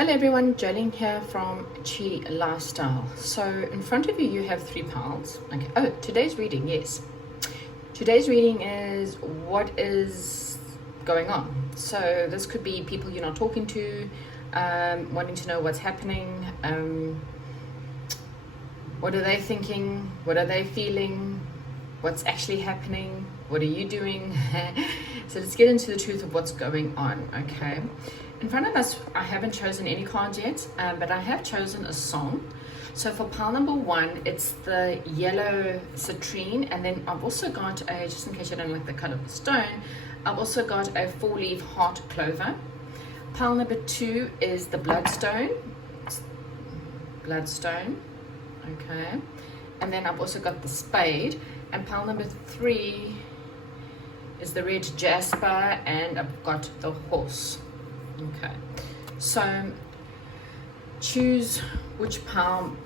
Hello everyone, Jolene here from Chi Lifestyle. So in front of you, you have 3 piles. Okay. Oh, today's reading, yes. Today's reading is what is going on. So this could be people you're not talking to, wanting to know what's happening. What are they thinking? What are they feeling? What's actually happening? What are you doing? So let's get into the truth of what's going on, okay? In front of us, I haven't chosen any cards yet, but I have chosen a song. So for pile number 1, it's the yellow citrine, and then I've also got a, just in case you don't like the color of the stone, I've also got a 4-leaf heart clover. Pile number 2 is the bloodstone, okay, and then I've also got the spade, and pile number 3 is the red jasper, and I've got the horse. Okay, so choose which pile,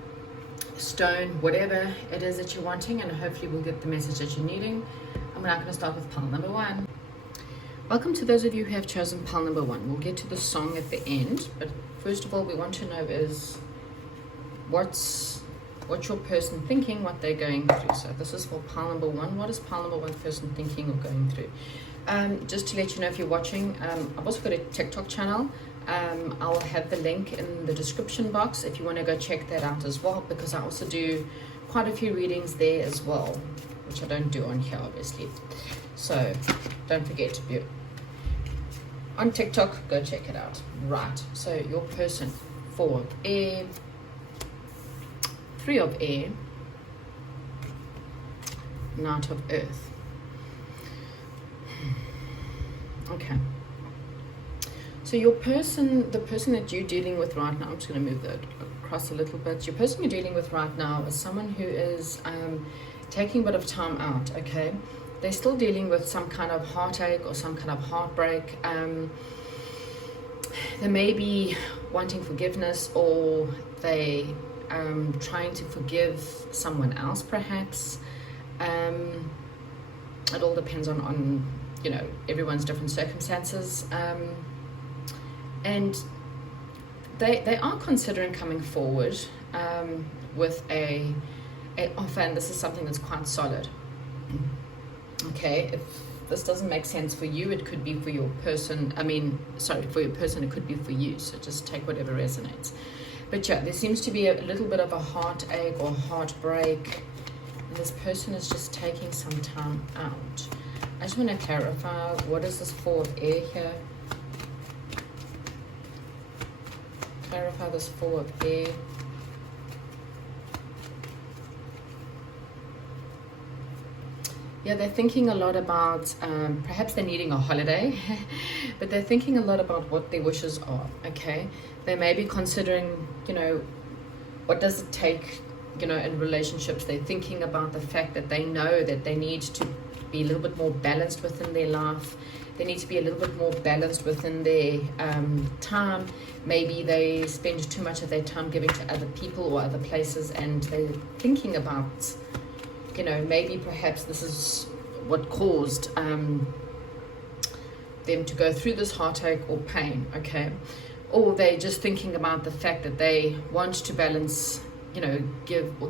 stone, whatever it is that you're wanting, and hopefully we'll get the message that you're needing. I'm now going to start with pile number 1. Welcome to those of you who have chosen pile number 1. We'll get to the song at the end, but first of all, we want to know is what's your person thinking, what they're going through. So this is for pile number 1. What is pile number 1 person thinking or going through? Just to let you know, if you're watching, I've also got a TikTok channel. I'll have the link in the description box if you want to go check that out as well, because I also do quite a few readings there as well, which I don't do on here obviously. So don't forget, if you're on TikTok, go check it out. Right, so your person, 4 of air, 3 of air, Knight of earth. Okay, so your person, the person that you're dealing with right now, I'm just going to move that across a little bit. Your person you're dealing with right now is someone who is taking a bit of time out, okay? They're still dealing with some kind of heartache or some kind of heartbreak. They may be wanting forgiveness, or they trying to forgive someone else perhaps. It all depends on you know, everyone's different circumstances, and they are considering coming forward with a offer, and this is something that's quite solid. Okay, if this doesn't make sense for you, it could be for your person. For your person, it could be for you. So just take whatever resonates. But yeah, there seems to be a little bit of a heartache or heartbreak, and this person is just taking some time out. I just want to clarify, what is this 4 of air here? Clarify this 4 of air. Yeah, they're thinking a lot about, perhaps they're needing a holiday, but they're thinking a lot about what their wishes are, okay? They may be considering, you know, what does it take, you know, in relationships. They're thinking about the fact that they know that they need to be a little bit more balanced within their life. They need to be a little bit more balanced within their time. Maybe they spend too much of their time giving to other people or other places, and they're thinking about, you know, maybe perhaps this is what caused them to go through this heartache or pain, okay? Or they're just thinking about the fact that they want to balance, you know,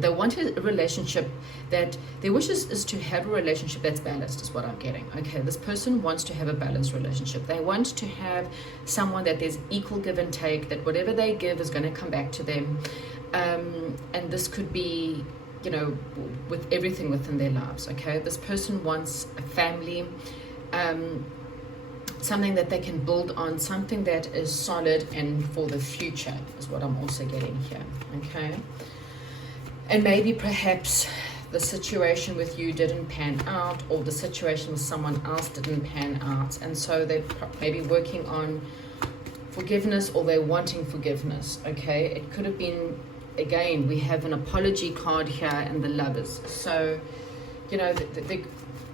they want a relationship that their wishes is to have a relationship that's balanced, is what I'm getting. Okay, this person wants to have a balanced relationship. They want to have someone that there's equal give and take, that whatever they give is going to come back to them. And this could be, you know, with everything within their lives, okay? This person wants a family, something that they can build on, something that is solid and for the future, is what I'm also getting here, okay? And maybe perhaps the situation with you didn't pan out, or the situation with someone else didn't pan out, and so they're maybe working on forgiveness, or they're wanting forgiveness, okay? It could have been, again, we have an apology card here and the Lovers. So, you know,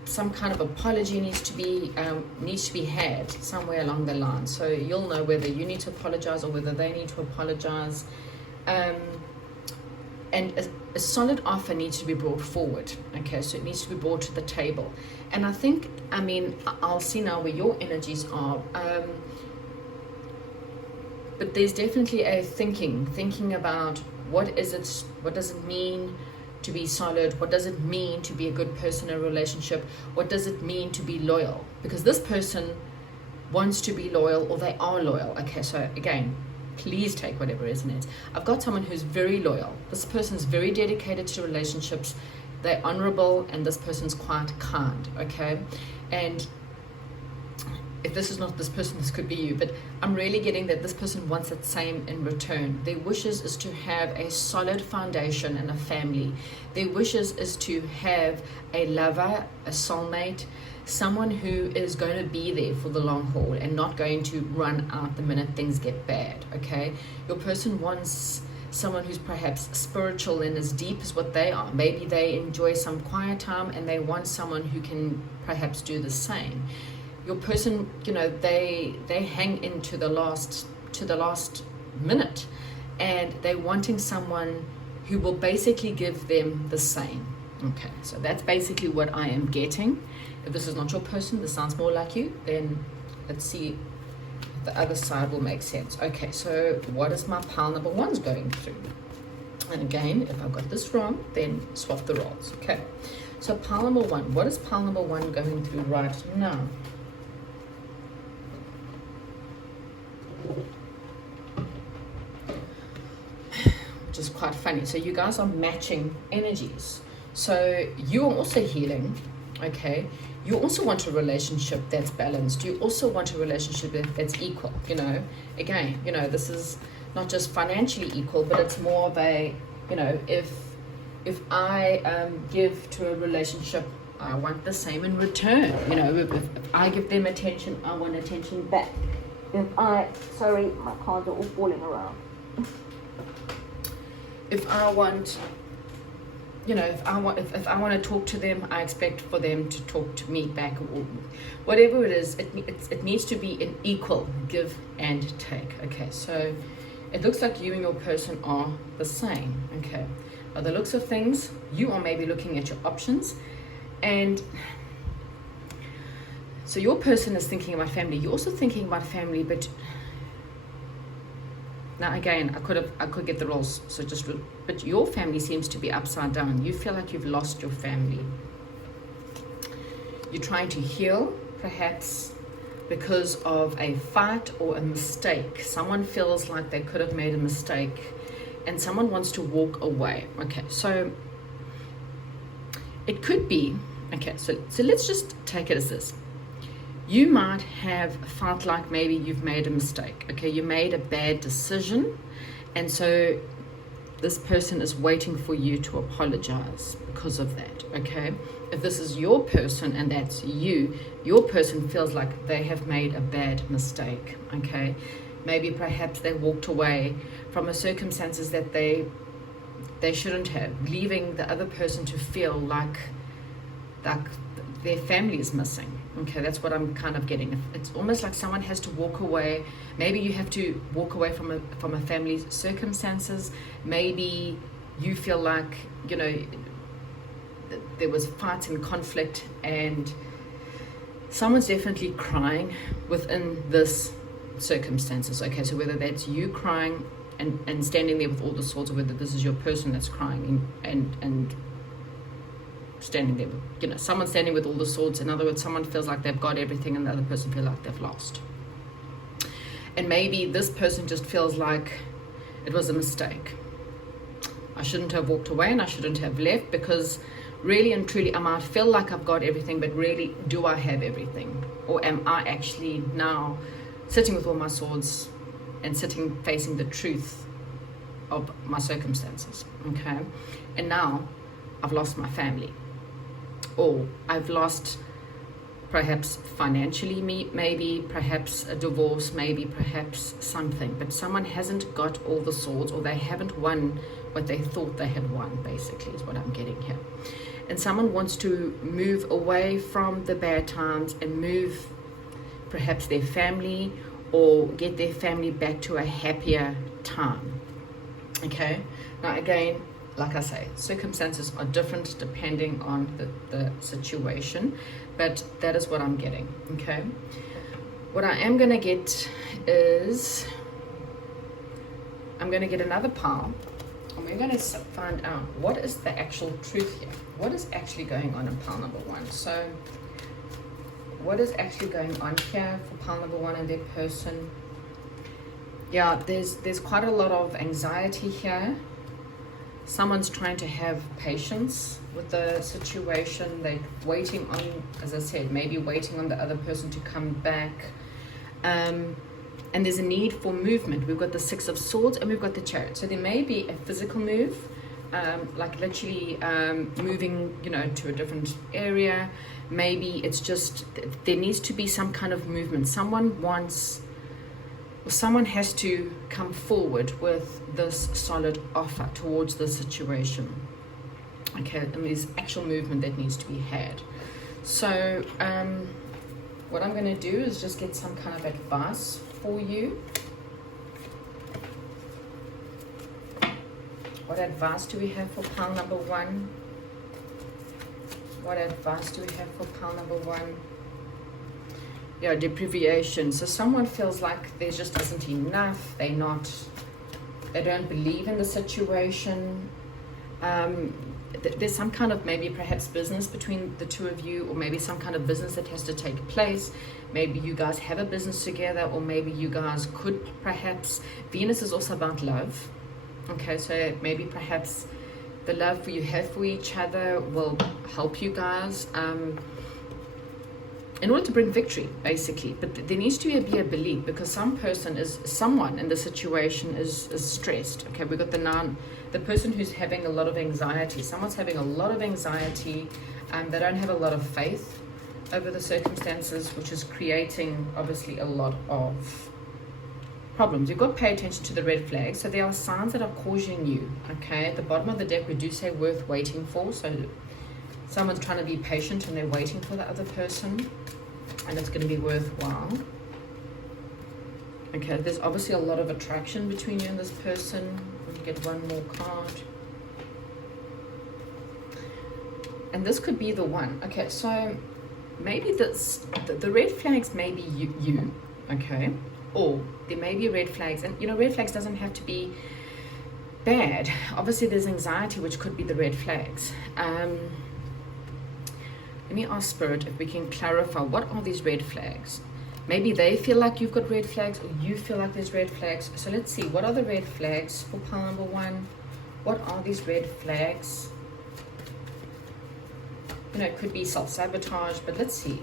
some kind of apology needs to be had somewhere along the line. So you'll know whether you need to apologize or whether they need to apologize. And a solid offer needs to be brought forward, okay? So it needs to be brought to the table. And I think, I'll see now where your energies are. But there's definitely a thinking about what does it mean to be solid? What does it mean to be a good person in a relationship? What does it mean to be loyal? Because this person wants to be loyal, or they are loyal. Okay, so again, please take whatever resonates. I've got someone who's very loyal. This person's very dedicated to relationships. They're honorable, and this person's quite kind, okay? And if this is not this person, this could be you, but I'm really getting that this person wants that same in return. Their wishes is to have a solid foundation and a family. Their wishes is to have a lover, a soulmate, someone who is going to be there for the long haul and not going to run out the minute things get bad, okay? Your person wants someone who's perhaps spiritual and as deep as what they are. Maybe they enjoy some quiet time and they want someone who can perhaps do the same. Your person, they hang into the last minute, and they're wanting someone who will basically give them the same. Okay, so that's basically what I am getting. If this is not your person, this sounds more like you, then let's see if the other side will make sense. Okay, so what is my pile number ones going through? And again, if I've got this wrong, then swap the roles. Okay, so pile number one, what is pile number one going through right now? Which is quite funny. So you guys are matching energies. So you are also healing, okay? You also want a relationship that's balanced. You also want a relationship that's equal, Again, this is not just financially equal, but it's more of a, if I give to a relationship, I want the same in return. If I give them attention, I want attention back. Sorry, my cards are all falling around. If I want to talk to them, I expect for them to talk to me back, or whatever it is. It needs to be an equal give and take. Okay, so it looks like you and your person are the same. Okay, by the looks of things, you are maybe looking at your options, and so your person is thinking about family. You're also thinking about family, but now again, I could get the roles. So but your family seems to be upside down. You feel like you've lost your family. You're trying to heal, perhaps because of a fight or a mistake. Someone feels like they could have made a mistake, and someone wants to walk away. Okay, so it could be. Okay, so let's just take it as this. You might have felt like maybe you've made a mistake. Okay, you made a bad decision, and so this person is waiting for you to apologize because of that. Okay, if this is your person and that's you, your person feels like they have made a bad mistake. Okay, maybe perhaps they walked away from a circumstances that they shouldn't have, leaving the other person to feel like their family is missing. Okay, that's what I'm kind of getting. It's almost like someone has to walk away. Maybe you have to walk away from a family's circumstances. Maybe you feel like, there was fights and conflict, and someone's definitely crying within this circumstances. Okay, so whether that's you crying and standing there with all the swords, or whether this is your person that's crying and standing there, someone standing with all the swords. In other words, someone feels like they've got everything and the other person feels like they've lost. And maybe this person just feels like it was a mistake. I shouldn't have walked away and I shouldn't have left, because really and truly I might feel like I've got everything, but really, do I have everything? Or am I actually now sitting with all my swords and facing the truth of my circumstances? Okay, and now I've lost my family, or I've lost perhaps financially, maybe perhaps a divorce, maybe perhaps something, but someone hasn't got all the swords, or they haven't won what they thought they had won, basically is what I'm getting here. And someone wants to move away from the bad times and move perhaps their family, or get their family back to a happier time. Okay, now again, like I say, circumstances are different depending on the situation, but that is what I'm getting. Okay, what I am going to get is I'm going to get another pile, and we're going to find out what is the actual truth here. What is actually going on in pile number 1? So what is actually going on here for pile number 1 and their person? Yeah, there's quite a lot of anxiety here. Someone's trying to have patience with the situation. They're waiting on, as I said, maybe waiting on the other person to come back. And there's a need for movement. We've got the 6 of Swords and we've got the Chariot. So there may be a physical move, like literally moving, to a different area. Maybe it's just, there needs to be some kind of movement. Someone has to come forward with this solid offer towards the situation. Okay, and there's actual movement that needs to be had. So what I'm going to do is just get some kind of advice for you. What advice do we have for pile number 1? What advice do we have for pile number 1? Yeah, deprivation. So someone feels like there just isn't enough. They don't believe in the situation. There's some kind of maybe perhaps business between the two of you, or maybe some kind of business that has to take place. Maybe you guys have a business together, or maybe you guys could perhaps, Venus is also about love. Okay, so maybe perhaps the love you have for each other will help you guys in order to bring victory, basically. But there needs to be a belief, because someone in the situation is stressed. Okay, we've got the person who's having a lot of anxiety. Someone's having a lot of anxiety. They don't have a lot of faith over the circumstances, which is creating obviously a lot of problems. You've got to pay attention to the red flags. So there are signs that are causing you. Okay, at the bottom of the deck we do say worth waiting for. So someone's trying to be patient and they're waiting for the other person, and it's going to be worthwhile. Okay, there's obviously a lot of attraction between you and this person. We'll get one more card. And this could be the one. Okay, so maybe the red flags may be you, okay? Or there may be red flags. And, red flags doesn't have to be bad. Obviously, there's anxiety, which could be the red flags. Let me ask Spirit if we can clarify, what are these red flags? Maybe they feel like you've got red flags, or you feel like there's red flags. So let's see, what are the red flags for pile number 1? What are these red flags? It could be self-sabotage, but let's see.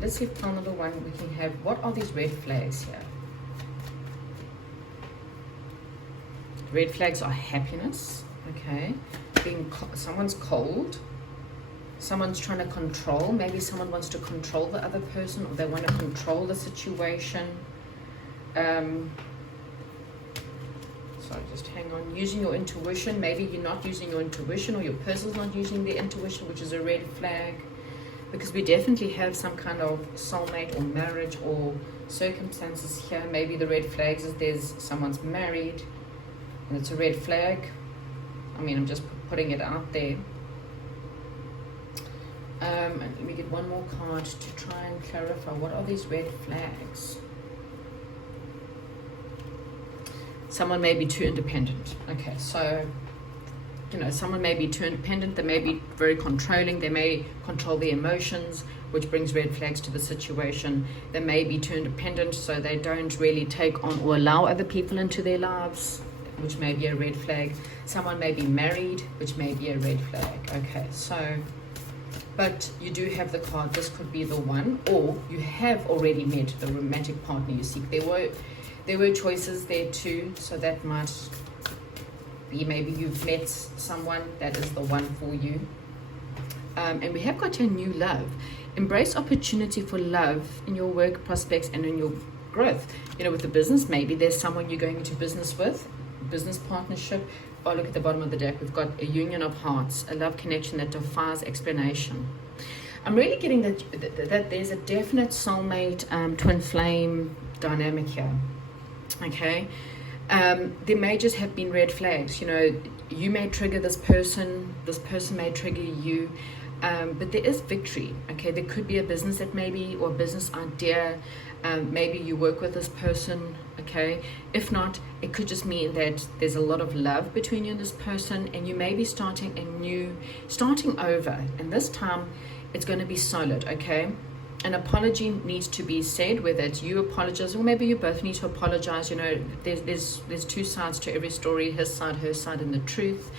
Let's see if pile number 1 we can have, what are these red flags here? Red flags are happiness, okay? Someone's cold. Someone's trying to control. Maybe someone wants to control the other person, or they want to control the situation. Sorry, just hang on. Using your intuition. Maybe you're not using your intuition, or your person's not using their intuition, which is a red flag. Because we definitely have some kind of soulmate or marriage or circumstances here. Maybe the red flags is someone's married, and it's a red flag. I'm just putting it out there. And let me get one more card to try and clarify, what are these red flags? Someone may be too independent. Okay, so, someone may be too independent. They may be very controlling. They may control their emotions, which brings red flags to the situation. They may be too independent, so they don't really take on or allow other people into their lives, which may be a red flag. Someone may be married, which may be a red flag. Okay, so, but you do have the card, this could be the one, or you have already met the romantic partner you seek. There were choices there too, so that might be, maybe you've met someone that is the one for you. And we have got a new love. Embrace opportunity for love in your work prospects and in your growth. With the business, maybe there's someone you're going into business with, business partnership. Oh, look at the bottom of the deck. We've got a union of hearts, a love connection that defies explanation. I'm really getting that there's a definite soulmate, twin flame dynamic here. Okay, there may just have been red flags. You may trigger this person may trigger you, but there is victory. Okay, there could be a business that maybe, or a business idea. Maybe you work with this person, okay? If not, it could just mean that there's a lot of love between you and this person, and you may be starting over, and this time it's going to be solid, okay? An apology needs to be said, whether it's you apologize or maybe you both need to apologize. You know, there's two sides to every story, his side, her side, and the truth.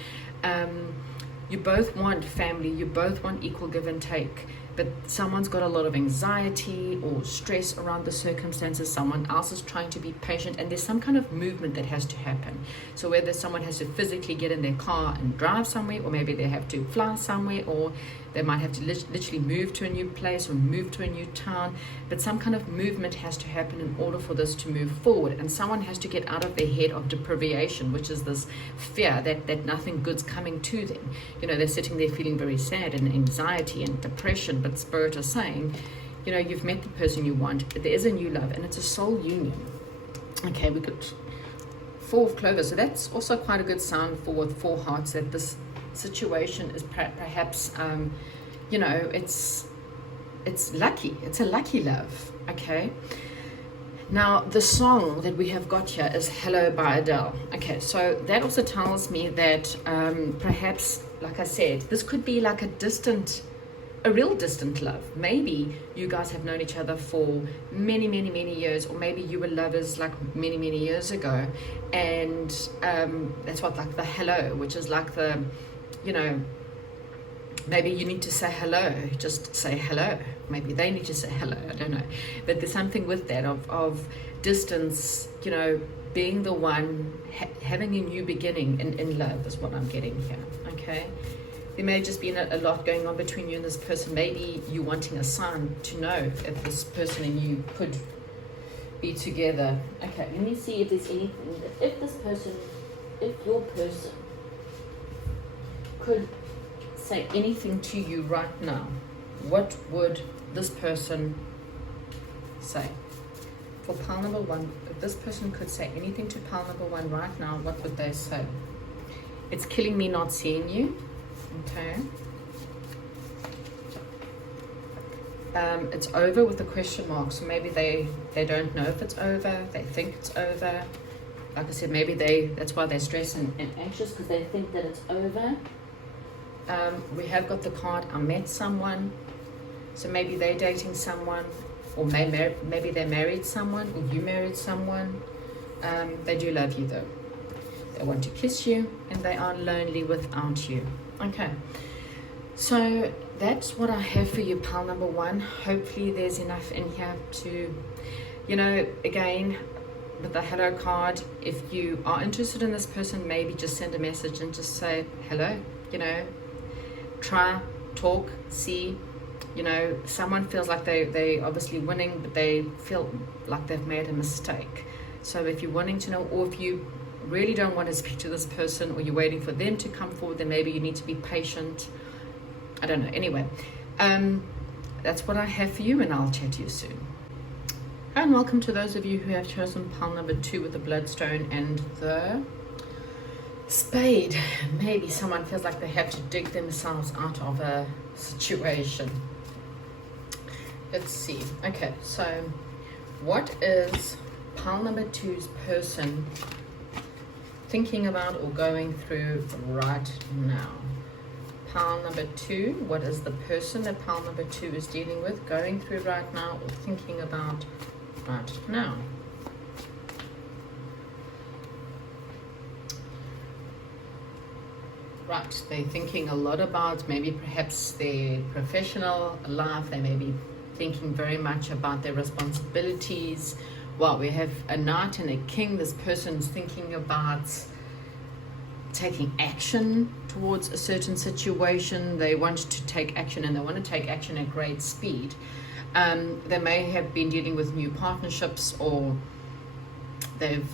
You both want family, you both want equal give and take, but someone's got a lot of anxiety or stress around the circumstances. Someone else is trying to be patient, and there's some kind of movement that has to happen. So whether someone has to physically get in their car and drive somewhere, or maybe they have to fly somewhere, or they might have to literally move to a new place or move to a new town, but some kind of movement has to happen in order for this to move forward. And someone has to get out of their head of deprivation, which is this fear that nothing good's coming to them. You know, they're sitting there feeling very sad and anxiety and depression, but Spirit is saying, you know, you've met the person you want, there is a new love, and it's a soul union. Okay, we got 4 of clover, so that's also quite a good sign for 4 hearts, that this situation is perhaps you know, it's lucky, it's a lucky love. Okay, now the song that we have got here is Hello by Adele. Okay, so that also tells me that perhaps, like I said, this could be like a real distant love. Maybe you guys have known each other for many years, or maybe you were lovers like many years ago, and that's what, like the hello, which is like the, you know, maybe you need to say hello, just say hello. Maybe they need to say hello, I don't know. But there's something with that of distance, you know, being the one, having a new beginning in love is what I'm getting here, okay? There may just be a lot going on between you and this person. Maybe you wanting a sign to know if this person and you could be together. Okay, let me see if there's anything, if your person could say anything to you right now, what would this person say? For pile number 1, if this person could say anything to pile number 1 right now, what would they say? It's killing me not seeing you. Okay. It's over with a question mark, so maybe they don't know if it's over, they think it's over. Like I said, maybe that's why they're stressed and anxious, because they think that it's over. We have got the card, I met someone, so maybe they're dating someone, or maybe they married someone, or you married someone. They do love you though. They want to kiss you, and they are lonely without you. Okay, so that's what I have for you, pile number 1. Hopefully there's enough in here to, you know, again, with the hello card, if you are interested in this person, maybe just send a message and just say hello, you know, try, talk, see, you know, someone feels like they obviously winning, but they feel like they've made a mistake. So if you're wanting to know, or if you really don't want to speak to this person, or you're waiting for them to come forward, then maybe you need to be patient. I don't know. Anyway, that's what I have for you, and I'll chat to you soon. And welcome to those of you who have chosen pile number 2 with the bloodstone and the spade. Maybe someone feels like they have to dig themselves out of a situation. Let's see. Okay, so what is pile number 2's person thinking about or going through right now? Pile number 2, what is the person that pile number 2 is dealing with, going through right now, or thinking about right now? Right, they're thinking a lot about maybe perhaps their professional life. They may be thinking very much about their responsibilities. Well, we have a knight and a king. This person's thinking about taking action towards a certain situation. They want to take action, and they want to take action at great speed. They may have been dealing with new partnerships, or they've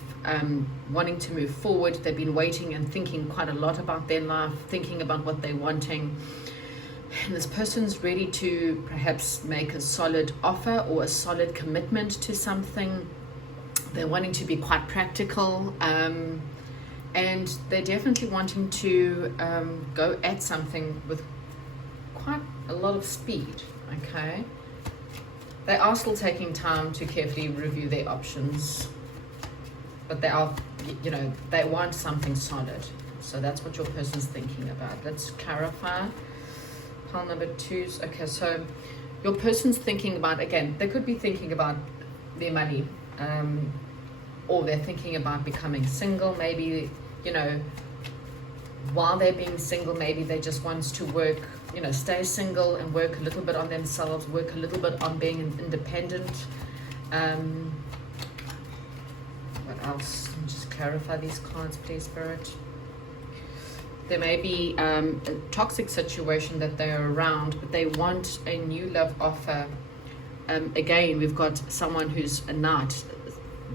wanting to move forward. They've been waiting and thinking quite a lot about their life, thinking about what they're wanting. And this person's ready to perhaps make a solid offer or a solid commitment to something. They're wanting to be quite practical, and they're definitely wanting to go at something with quite a lot of speed. Okay, They are still taking time to carefully review their options, but they are, you know, they want something solid. So that's what your person's thinking about. Let's clarify. Pile number 2's, okay, so your person's thinking about, again, they could be thinking about their money, or they're thinking about becoming single. Maybe, you know, while they're being single, maybe they just want to work, you know, stay single and work a little bit on themselves, work a little bit on being independent. What else? Let me just clarify these cards, please, Spirit. There may be a toxic situation that they're around, but they want a new love offer. Again, we've got someone who's a knight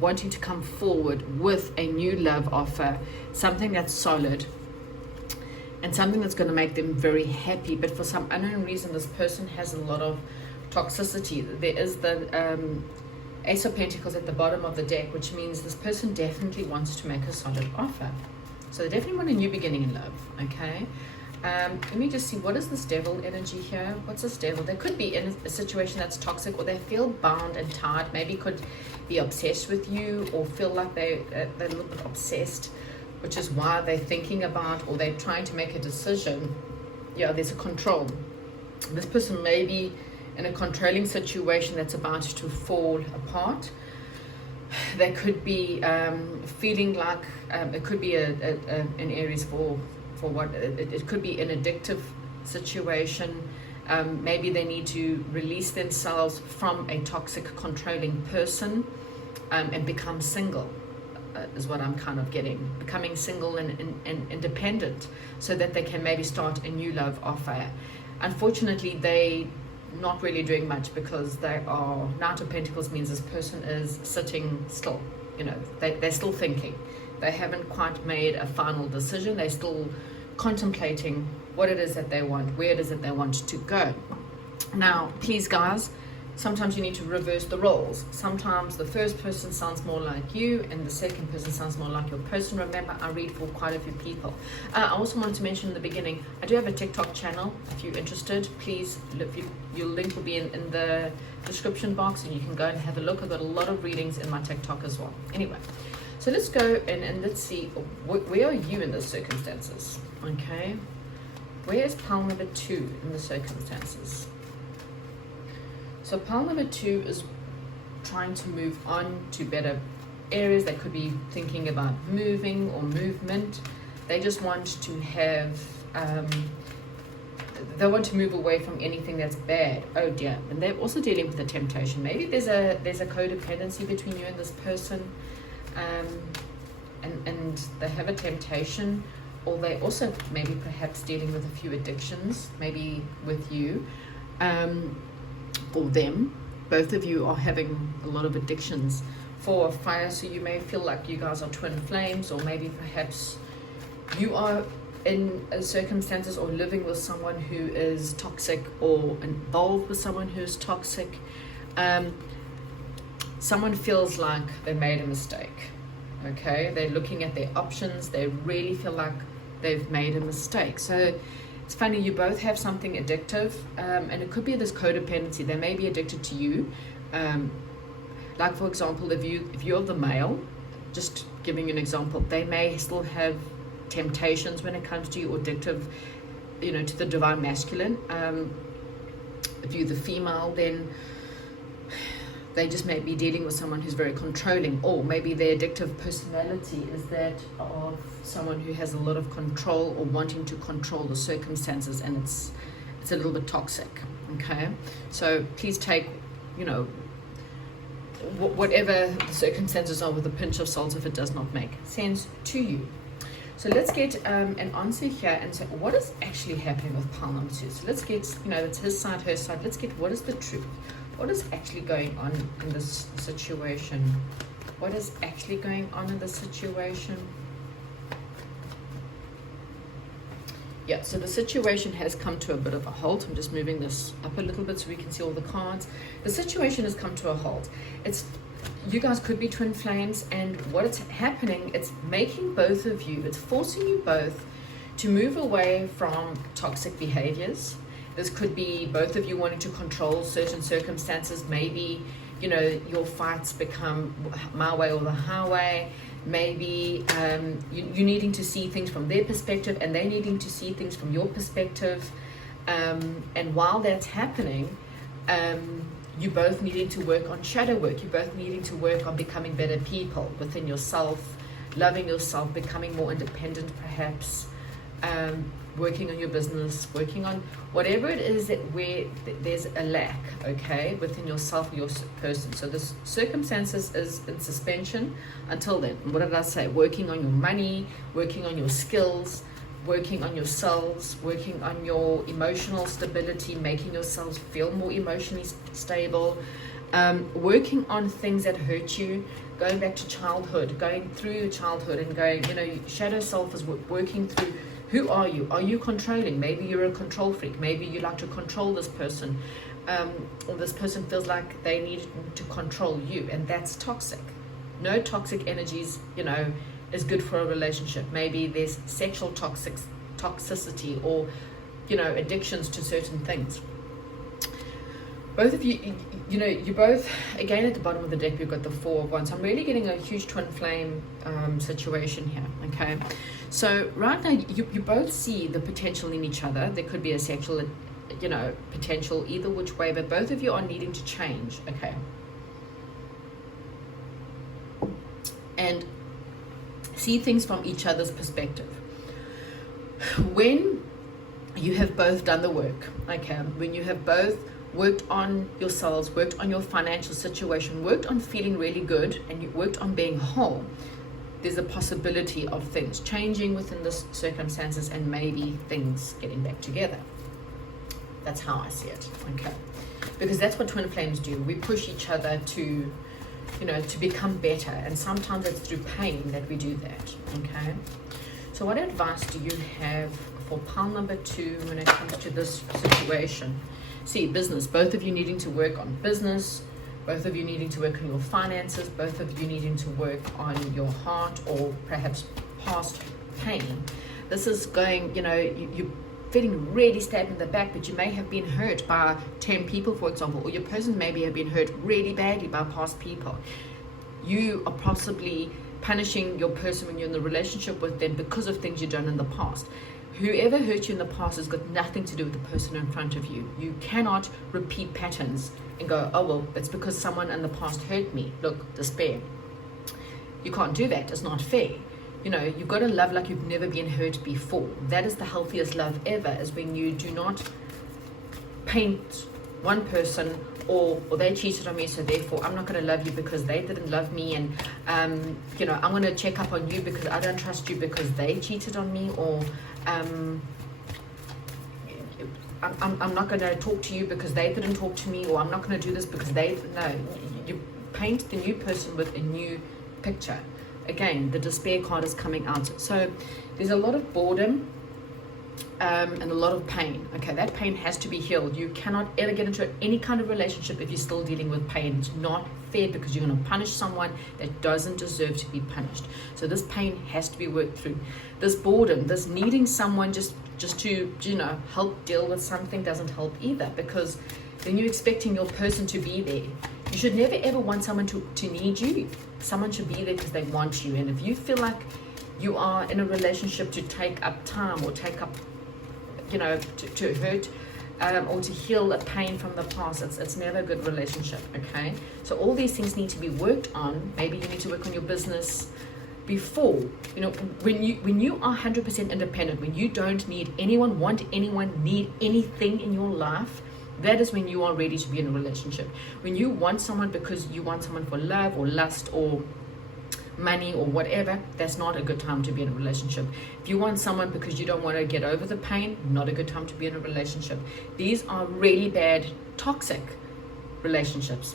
wanting to come forward with a new love offer, something that's solid and something that's going to make them very happy. But for some unknown reason, this person has a lot of toxicity. There is the Ace of Pentacles at the bottom of the deck, which means this person definitely wants to make a solid offer. So they definitely want a new beginning in love, okay? Let me just see, what is this devil energy here? What's this devil? They could be in a situation that's toxic, or they feel bound and tied. Maybe could be obsessed with you, or feel like they're a little bit obsessed, which is why they're thinking about, or they're trying to make a decision. Yeah, there's a control. This person may be in a controlling situation that's about to fall apart. They could be feeling like it could be an Aries for what it could be an addictive situation. Maybe they need to release themselves from a toxic, controlling person and become single, is what I'm kind of getting. Becoming single and independent, so that they can maybe start a new love offer. Unfortunately, they not really doing much, because they are, Knight of Pentacles means this person is sitting still. You know, they're still thinking. They haven't quite made a final decision. They're still contemplating what it is that they want, where it is that they want to go. Now, please guys, sometimes you need to reverse the roles. Sometimes the first person sounds more like you and the second person sounds more like your person. Remember, I read for quite a few people. I also wanted to mention in the beginning, I do have a TikTok channel. If you're interested, please, your link will be in the description box, and you can go and have a look. I've got a lot of readings in my TikTok as well. Anyway, so let's go and let's see, where are you in the circumstances? Okay, where is pile number 2 in the circumstances? So pile number 2 is trying to move on to better areas. They could be thinking about moving or movement. They just want to have, they want to move away from anything that's bad. Oh dear. And they're also dealing with a temptation. Maybe there's a codependency between you and this person, and they have a temptation, or they also maybe perhaps dealing with a few addictions, maybe with you. Or them, both of you are having a lot of addictions for fire. So you may feel like you guys are twin flames, or maybe perhaps you are in circumstances or living with someone who is toxic, or involved with someone who's toxic. Someone feels like they made a mistake. Okay, they're looking at their options. They really feel like they've made a mistake. So it's funny, you both have something addictive, and it could be this codependency. They may be addicted to you. Like for example, if you're the male, just giving you an example, they may still have temptations when it comes to you, or addictive, you know, to the divine masculine. If you're the female, then they just may be dealing with someone who's very controlling, or maybe their addictive personality is that of someone who has a lot of control, or wanting to control the circumstances, and it's a little bit toxic. Okay, so please take, you know, whatever the circumstances are with a pinch of salt if it does not make sense to you. So let's get an answer here and say, what is actually happening with pile number 2? So let's get, you know, it's his side, her side. Let's get, what is the truth? What is actually going on in this situation? What is actually going on in this situation? Yeah, so the situation has come to a bit of a halt. I'm just moving this up a little bit so we can see all the cards. The situation has come to a halt. You guys could be twin flames, and what it's happening, it's making both of you, it's forcing you both to move away from toxic behaviors This could be both of you wanting to control certain circumstances. Maybe, you know, your fights become my way or the highway. Maybe you needing to see things from their perspective and they needing to see things from your perspective. And while that's happening, you both needing to work on shadow work. You both needing to work on becoming better people within yourself, loving yourself, becoming more independent perhaps, working on your business, working on whatever it is that where there's a lack, okay, within yourself or your person. So this circumstances is in suspension until then. What did I say? Working on your money, working on your skills, working on yourselves, working on your emotional stability, making yourselves feel more emotionally stable, working on things that hurt you, going back to childhood, going through your childhood and going, you know, shadow self is working through. Who are you? Are you controlling? Maybe you're a control freak. Maybe you like to control this person, or this person feels like they need to control you, and that's toxic. No toxic energies, you know, is good for a relationship. Maybe there's sexual toxicity or, you know, addictions to certain things. Both of you, you know, you both, again at the bottom of the deck, we've got the Four of Wands. I'm really getting a huge twin flame situation here, okay? So right now, you both see the potential in each other. There could be a sexual, you know, potential either which way, but both of you are needing to change, okay? And see things from each other's perspective. When you have both done the work, okay, when you have both worked on yourselves, worked on your financial situation, worked on feeling really good, and you worked on being whole, there's a possibility of things changing within the circumstances and maybe things getting back together. That's how I see it, okay? Because that's what twin flames do. We push each other to, you know, to become better, and sometimes it's through pain that we do that, okay? So what advice do you have for pile number 2 when it comes to this situation? See, business, both of you needing to work on business, both of you needing to work on your finances, both of you needing to work on your heart or perhaps past pain. This is going, you know, you're feeling really stabbed in the back, but you may have been hurt by 10 people, for example, or your person maybe have been hurt really badly by past people. You are possibly punishing your person when you're in the relationship with them because of things you've done in the past. Whoever hurt you in the past has got nothing to do with the person in front of you. You cannot repeat patterns and go, oh, well, it's because someone in the past hurt me. Look, despair. You can't do that. It's not fair. You know, you've got to love like you've never been hurt before. That is the healthiest love ever, is when you do not paint one person or they cheated on me, so therefore I'm not going to love you because they didn't love me, and you know, I'm going to check up on you because I don't trust you because they cheated on me, or I'm not going to talk to you because they didn't talk to me, or I'm not going to do this because they, no, you paint the new person with a new picture. Again, the despair card is coming out. So there's a lot of boredom and a lot of pain. Okay, that pain has to be healed. You cannot ever get into any kind of relationship if you're still dealing with pain. It's not fair, because you're going to punish someone that doesn't deserve to be punished. So this pain has to be worked through. This boredom, this needing someone just to, you know, help deal with something doesn't help either, because then you're expecting your person to be there. You should never ever want someone to need you. Someone should be there because they want you. And if you feel like you are in a relationship to take up time or take up, you know, to hurt or to heal a pain from the past, it's never a good relationship, okay? So all these things need to be worked on. Maybe you need to work on your business before, you know, when you are 100% independent, when you don't need anyone, want anyone, need anything in your life, that is when you are ready to be in a relationship. When you want someone because you want someone for love or lust or money or whatever, that's not a good time to be in a relationship. If you want someone because you don't want to get over the pain, not a good time to be in a relationship. These are really bad, toxic relationships.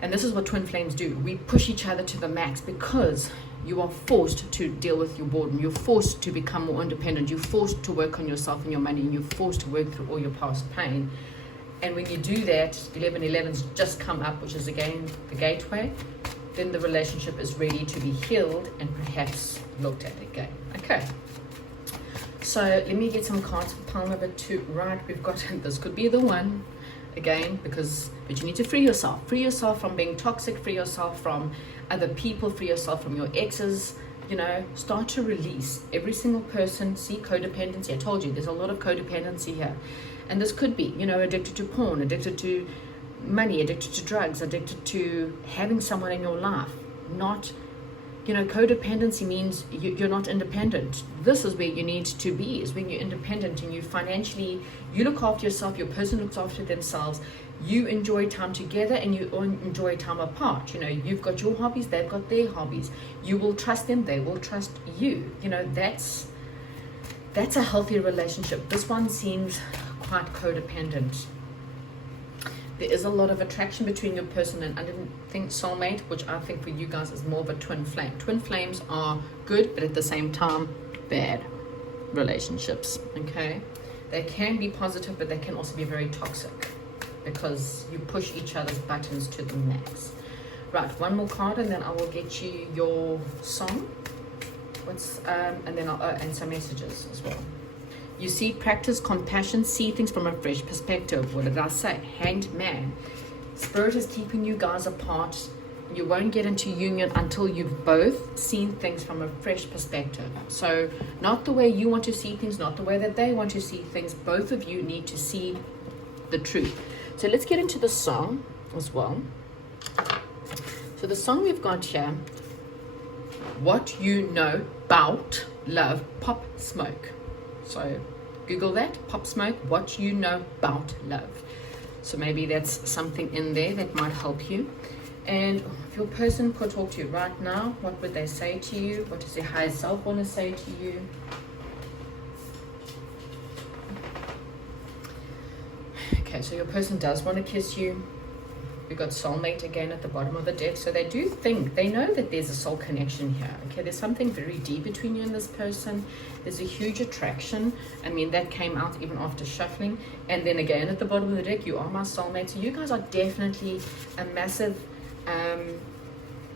And this is what twin flames do. We push each other to the max because you are forced to deal with your boredom. You're forced to become more independent. You're forced to work on yourself and your money, and you're forced to work through all your past pain. And when you do that, 1111's just come up, which is again the gateway, then the relationship is ready to be healed and perhaps looked at again. Okay. So let me get some cards for pile number 2. Right, we've got, this could be the one again, but you need to free yourself from being toxic, free yourself from other people, free yourself from your exes. Start to release. Every single person, see codependency. I told you there's a lot of codependency here, and this could be, addicted to porn, addicted to money, addicted to drugs, addicted to having someone in your life. Not, codependency means you're not independent. This is where you need to be, is when you're independent and you look after yourself, your person looks after themselves, you enjoy time together and you enjoy time apart. You've got your hobbies, they've got their hobbies. You will trust them, they will trust you. That's a healthy relationship. This one seems quite codependent. There is a lot of attraction between your person and I didn't think soulmate, which I think for you guys is more of a twin flame. Twin flames are good, but at the same time, bad relationships, okay? They can be positive, but they can also be very toxic because you push each other's buttons to the max. Right, one more card and then I will get you your song. And then and some messages as well. You see, practice compassion, see things from a fresh perspective. What did I say? Hanged man. Spirit is keeping you guys apart. You won't get into union until you've both seen things from a fresh perspective. So not the way you want to see things, not the way that they want to see things. Both of you need to see the truth. So let's get into the song as well. So the song we've got here, What You Know About Love, Pop Smoke. So Google that, Pop Smoke, What You Know About Love. So maybe that's something in there that might help you. And if your person could talk to you right now, what would they say to you? What does your higher self want to say to you? Okay, so your person does want to kiss you. We've got soulmate again at the bottom of the deck. So they know that there's a soul connection here. Okay, there's something very deep between you and this person. There's a huge attraction. I mean, that came out even after shuffling. And then again at the bottom of the deck, you are my soulmate. So you guys are definitely a massive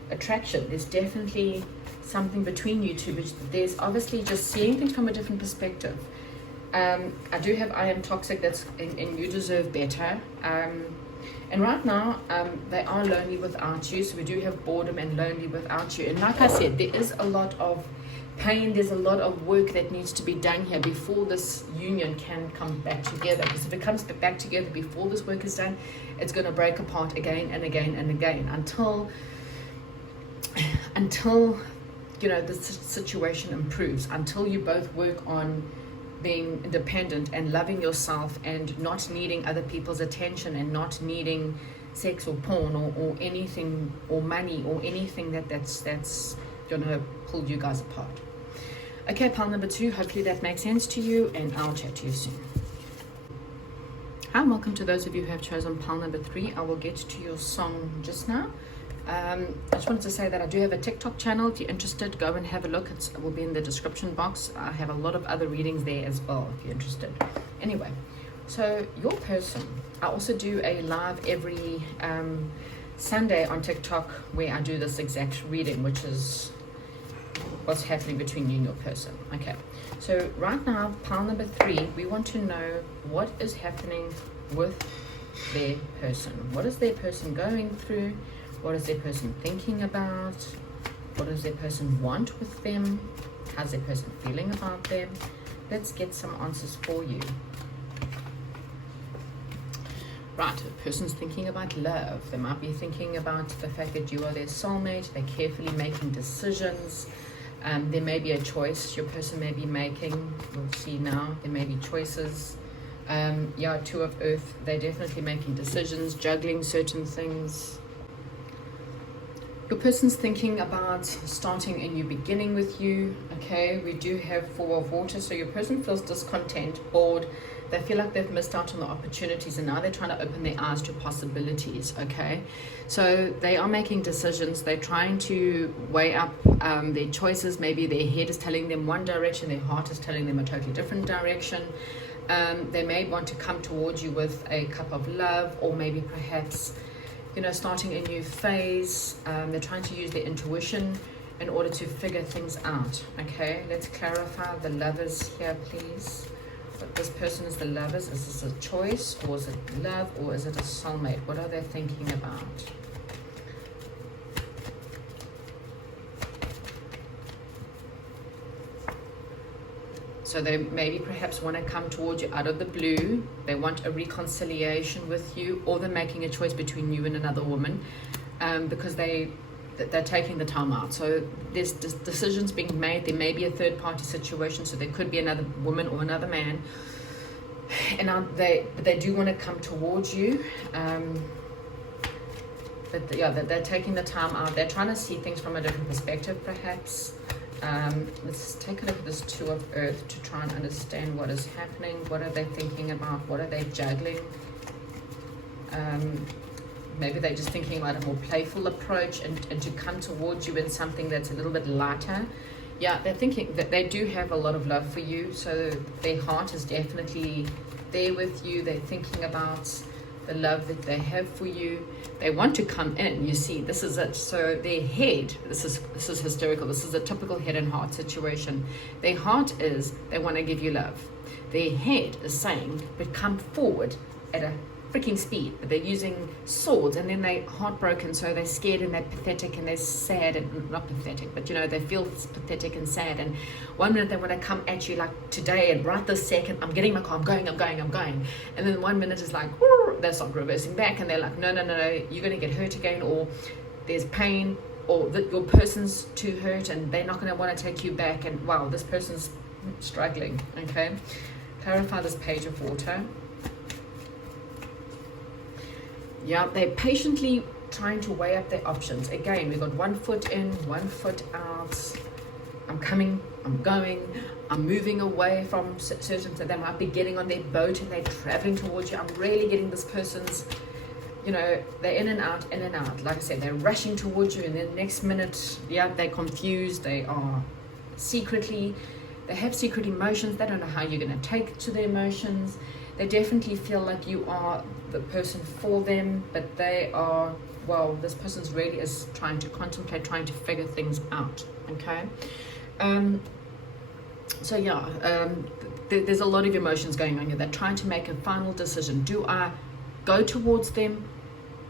attraction. There's definitely something between you two, but there's obviously just seeing things from a different perspective. I do have I am toxic, that's and you deserve better. And right now, they are lonely without you. So we do have boredom and lonely without you. And like I said, there is a lot of pain. There's a lot of work that needs to be done here before this union can come back together. Because if it comes back together before this work is done, it's going to break apart again and again and again until the situation improves, until you both work on being independent and loving yourself and not needing other people's attention and not needing sex or porn or anything or money or anything that's gonna pull you guys apart. Okay, pile number 2, hopefully that makes sense to you, and I'll chat to you soon. Hi, and welcome to those of you who have chosen pile number 3. I will get to your song just now. I just wanted to say that I do have a TikTok channel. If you're interested, go and have a look. It will be in the description box. I have a lot of other readings there as well if you're interested. Anyway, so your person, I also do a live every Sunday on TikTok where I do this exact reading, which is what's happening between you and your person. Okay, so right now, pile number 3, we want to know what is happening with their person. What is their person going through? What is their person thinking about? What does their person want with them? How's their person feeling about them? Let's get some answers for you. Right, the person's thinking about love. They might be thinking about the fact that you are their soulmate. They're carefully making decisions. There may be a choice your person may be making. We'll see now. There may be choices. 2 of Earth. They're definitely making decisions, juggling certain things. Your person's thinking about starting a new beginning with you. Okay, we do have 4 of Water, so your person feels discontent, bored. They feel like they've missed out on the opportunities, and now they're trying to open their eyes to possibilities. Okay, so they are making decisions. They're trying to weigh up their choices. Maybe their head is telling them one direction, their heart is telling them a totally different direction. They may want to come towards you with a cup of love, or maybe perhaps starting a new phase. They're trying to use their intuition in order to figure things out. Okay, let's clarify the lovers here, please. But this person is the lovers. Is this a choice, or is it love, or is it a soulmate? What are they thinking about? So they maybe perhaps want to come towards you out of the blue. They want a reconciliation with you, or they're making a choice between you and another woman, because they're taking the time out. So there's decisions being made. There may be a third party situation, so there could be another woman or another man, and they do want to come towards you. But yeah, they're taking the time out. They're trying to see things from a different perspective, perhaps. Let's take a look at this Two of Earth to try and understand what is happening. What are they thinking about? What are they juggling? Maybe they're just thinking about a more playful approach and to come towards you in something that's a little bit lighter. Yeah, they're thinking that they do have a lot of love for you. So their heart is definitely there with you. They're thinking about the love that they have for you. They want to come in. You see, this is it. So their head, this is hysterical. This is a typical head and heart situation. Their heart is they want to give you love. Their head is saying, but come forward at a freaking speed. But they're using swords, and then they're heartbroken, so they're scared and they're pathetic and they're sad, and not pathetic, but you know, they feel pathetic and sad. And one minute they want to come at you like today, and right this second, I'm getting my car, I'm going. And then 1 minute is like, they start reversing back, and they're like, no, you're going to get hurt again, or there's pain, or your person's too hurt and they're not going to want to take you back, and wow, this person's struggling. Okay, clarify this Page of Water. Yeah, they're patiently trying to weigh up their options. Again, we've got 1 foot in, 1 foot out. I'm coming, I'm going, I'm moving away from certain, so they might be getting on their boat and they're traveling towards you. I'm really getting this person's, you know, they're in and out. Like I said, they're rushing towards you, and then the next minute, yeah, they're confused. They are they have secret emotions. They don't know how you're going to take to the emotions. They definitely feel like you are the person for them, but they are, well, this person's really is trying to contemplate, trying to figure things out. Okay. So yeah, there's a lot of emotions going on here. They're trying to make a final decision. Do I go towards them,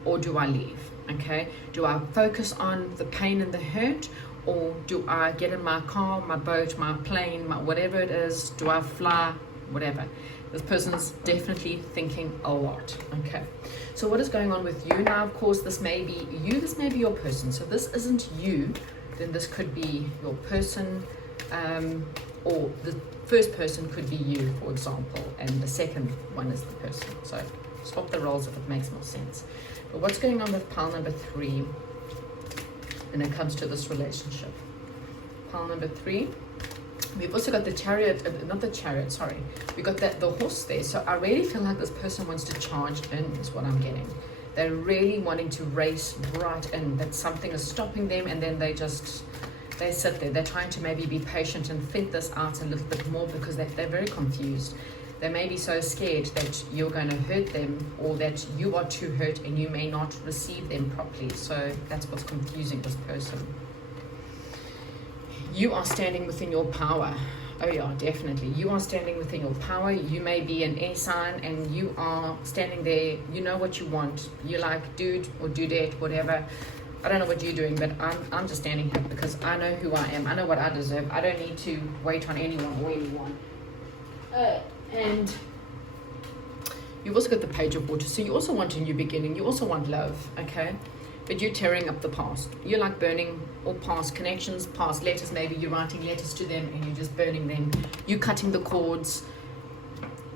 or do I leave? Okay. Do I focus on the pain and the hurt, or do I get in my car, my boat, my plane, my whatever it is? Do I fly? Whatever. This person's definitely thinking a lot. Okay, so what is going on with you now? Of course, this may be you, this may be your person. So this isn't you, then this could be your person, or the first person could be you, for example, and the second one is the person. So swap the roles if it makes more sense. But what's going on with pile number 3 when it comes to this relationship? Pile number 3. We've also got the chariot, not the chariot, sorry. We got the horse there. So I really feel like this person wants to charge in, is what I'm getting. They're really wanting to race right in, that something is stopping them, and then they sit there. They're trying to maybe be patient and think this out a little bit more, because they're very confused. They may be so scared that you're going to hurt them, or that you are too hurt and you may not receive them properly. So that's what's confusing this person. You are standing within your power. Oh yeah, definitely. You are standing within your power. You may be an air sign, and you are standing there. You know what you want. You're like, dude or dudette, whatever. I don't know what you're doing, but I'm just standing here because I know who I am. I know what I deserve. I don't need to wait on anyone or anyone. And you've also got the Page of Water. So you also want a new beginning. You also want love, okay? But you're tearing up the past. You're like burning all past connections, past letters. Maybe you're writing letters to them and you're just burning them. You're cutting the cords.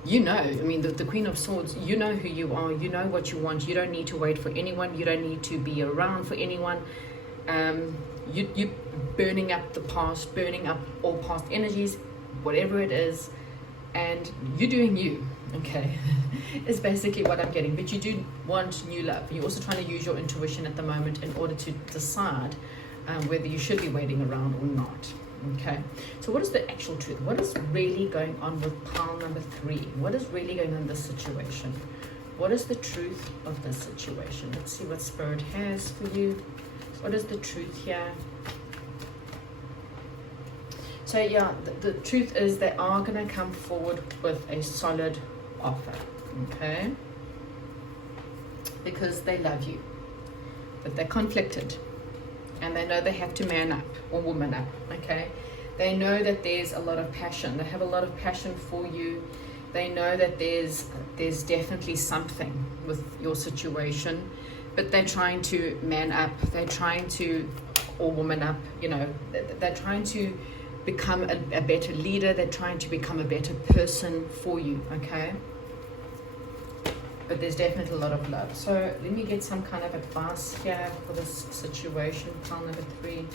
You know, I mean, the Queen of Swords, you know who you are. You know what you want. You don't need to wait for anyone. You don't need to be around for anyone. You're burning up the past, burning up all past energies, whatever it is. And you're doing you, okay? Is basically what I'm getting. But you do want new love. You're also trying to use your intuition at the moment in order to decide whether you should be waiting around or not, okay? So what is the actual truth? What is really going on with pile number 3? What is really going on in this situation? What is the truth of this situation? Let's see what Spirit has for you. What is the truth here? So yeah, the truth is they are going to come forward with a solid offer, okay? Because they love you, but they're conflicted, and they know they have to man up or woman up, okay? They know that there's a lot of passion. They have a lot of passion for you. They know that there's definitely something with your situation, but they're trying to man up. They're trying to, or woman up, you know, they're trying to become a better leader. They're trying to become a better person for you, okay? But there's definitely a lot of love. So let me get some kind of advice here for this situation, pile number 3.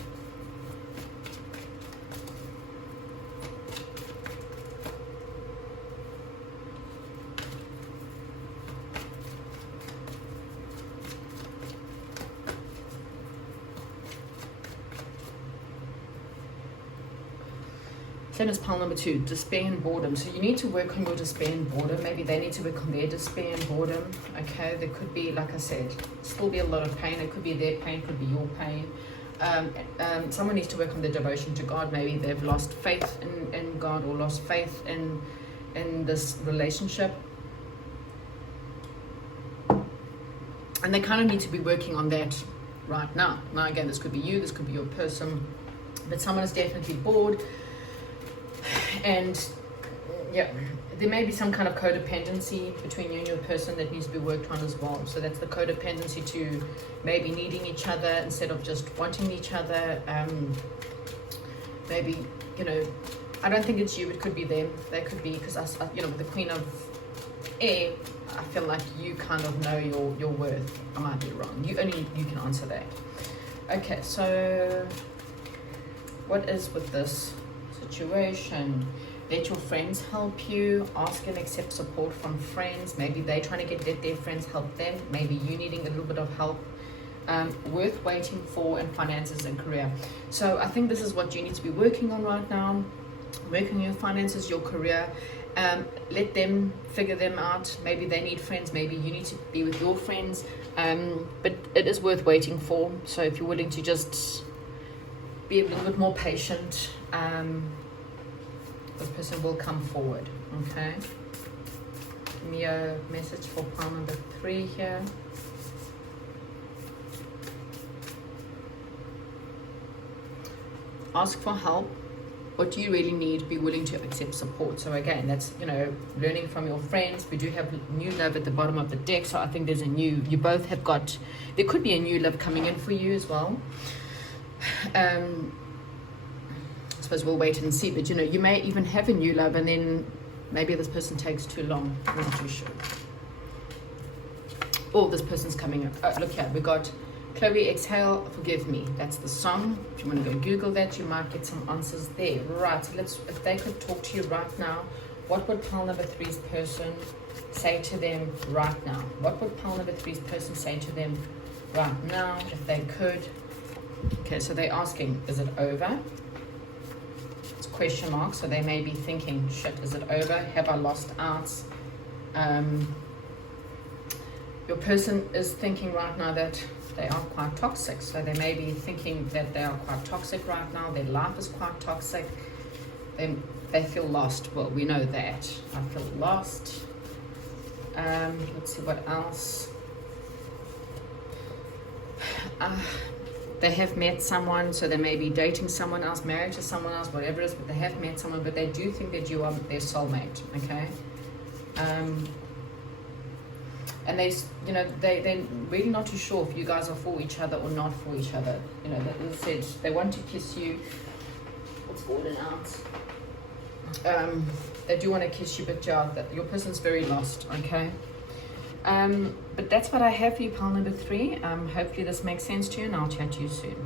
Same as pile number 2, despair and boredom. So you need to work on your despair and boredom. Maybe they need to work on their despair and boredom. Okay, there could be, like I said, still be a lot of pain. It could be their pain, could be your pain. Someone needs to work on their devotion to God. Maybe they've lost faith in God, or lost faith in this relationship. And they kind of need to be working on that right now. Now again, this could be you, this could be your person, but someone is definitely bored. And yeah, there may be some kind of codependency between you and your person that needs to be worked on as well. So that's the codependency to maybe needing each other instead of just wanting each other. Maybe, you know, I don't think it's you, it could be them. They could be, because you know, with the Queen of Air, I feel like you kind of know your worth. I might be wrong. You can answer that. Okay, so what is with this situation? Let your friends help you. Ask and accept support from friends. Maybe they're trying to let their friends help them. Maybe you needing a little bit of help. Worth waiting for, and finances and career. So I think this is what you need to be working on right now. Working on your finances, your career. Let them figure them out. Maybe they need friends. Maybe you need to be with your friends. But it is worth waiting for. So if you're willing to just be a little bit more patient, this person will come forward. Okay, give me a message for pile number 3 here. Ask for help. What do you really need? Be willing to accept support. So again, that's, you know, learning from your friends. We do have new love at the bottom of the deck, so I think there's a new, you both have got, there could be a new love coming in for you as well. I suppose we'll wait and see, but you know, you may even have a new love and then maybe this person takes too long. I'm not too sure. Oh, this person's coming up. Oh, look here, we got Chloe, exhale, forgive me. That's the song. If you want to go Google that, you might get some answers there. Right, so if they could talk to you right now, what would pile number 3's person say to them right now? What would pile number 3's person say to them right now, if they could? Okay, so they're asking, is it over? It's question mark, so they may be thinking, shit, is it over? Have I lost out? Your person is thinking right now that they are quite toxic. So they may be thinking that they are quite toxic right now. Their life is quite toxic. They feel lost. Well, we know that. I feel lost. Let's see what else. They have met someone, so they may be dating someone else, married to someone else, whatever it is, but they have met someone, but they do think that you are their soulmate, okay? And they're really not too sure if you guys are for each other or not for each other. You know, as I said, they want to kiss you. What's falling out? They do want to kiss you, but yeah, your person's very lost, okay? But that's what I have for you, pile number 3. Hopefully this makes sense to you, and I'll chat to you soon.